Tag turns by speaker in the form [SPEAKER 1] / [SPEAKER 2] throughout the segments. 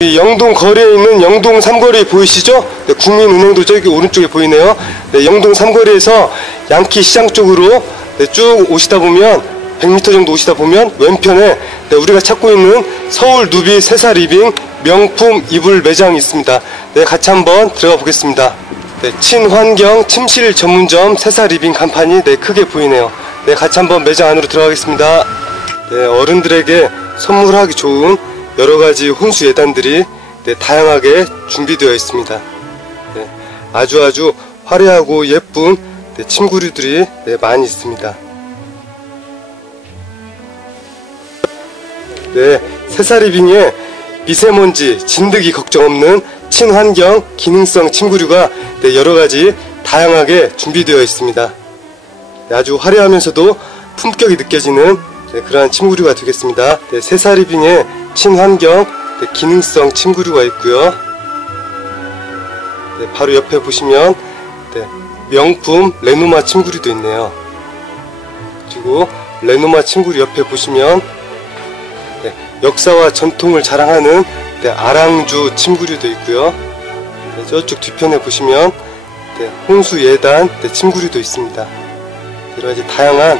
[SPEAKER 1] 이 영동 거리에 있는 영동 삼거리 보이시죠? 네, 국민은행도 저기 오른쪽에 보이네요. 네, 영동 삼거리에서 양키 시장 쪽으로 네, 쭉 오시다 보면 100m 정도 오시다 보면 왼편에 네, 우리가 찾고 있는 서울 누비 세사 리빙 명품 이불 매장이 있습니다. 네, 같이 한번 들어가 보겠습니다. 네, 친환경 침실 전문점 세사 리빙 간판이 네, 크게 보이네요. 네, 같이 한번 매장 안으로 들어가겠습니다. 네, 어른들에게 선물하기 좋은 여러 가지 혼수 예단들이 네, 다양하게 준비되어 있습니다. 네, 아주 아주 화려하고 예쁜 네, 침구류들이 네, 많이 있습니다. 네, 새사리 빙에 미세먼지, 진드기 걱정 없는 친환경 기능성 침구류가 네, 여러 가지 다양하게 준비되어 있습니다. 네, 아주 화려하면서도 품격이 느껴지는 네, 그러한 침구류가 되겠습니다. 네, 새사리 빙에 친환경 네, 기능성 침구류가 있고요. 네, 바로 옆에 보시면 네, 명품 레노마 침구류도 있네요. 그리고 레노마 침구류 옆에 보시면 네, 역사와 전통을 자랑하는 네, 아랑주 침구류도 있고요. 네, 저쪽 뒤편에 보시면 네, 홍수 예단 네, 침구류도 있습니다. 여러 가지 다양한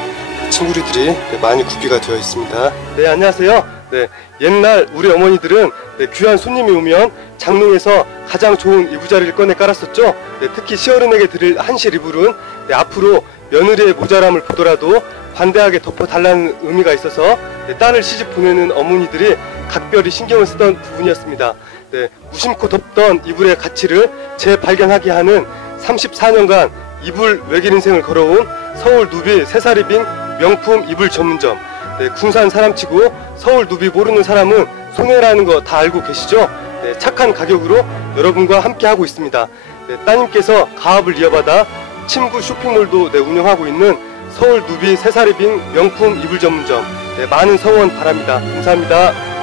[SPEAKER 1] 친구들이 네, 많이 구비가 되어 있습니다. 네, 안녕하세요. 네, 옛날 우리 어머니들은 네, 귀한 손님이 오면 장롱에서 가장 좋은 이부자리를 꺼내 깔았었죠. 네, 특히 시어른에게 드릴 한실 이불은 네, 앞으로 며느리의 모자람을 보더라도 관대하게 덮어달라는 의미가 있어서 네, 딸을 시집 보내는 어머니들이 각별히 신경을 쓰던 부분이었습니다. 네, 무심코 덮던 이불의 가치를 재발견하게 하는 34년간 이불 외길 인생을 걸어온 서울 누비 새사리빙 명품 이불 전문점 네, 군산 사람치고 서울 누비 모르는 사람은 손해라는 거 다 알고 계시죠? 네, 착한 가격으로 여러분과 함께 하고 있습니다. 네, 따님께서 가업을 이어받아 침구 쇼핑몰도 네, 운영하고 있는 서울 누비 새사리빙 명품 이불 전문점 네, 많은 성원 바랍니다. 감사합니다.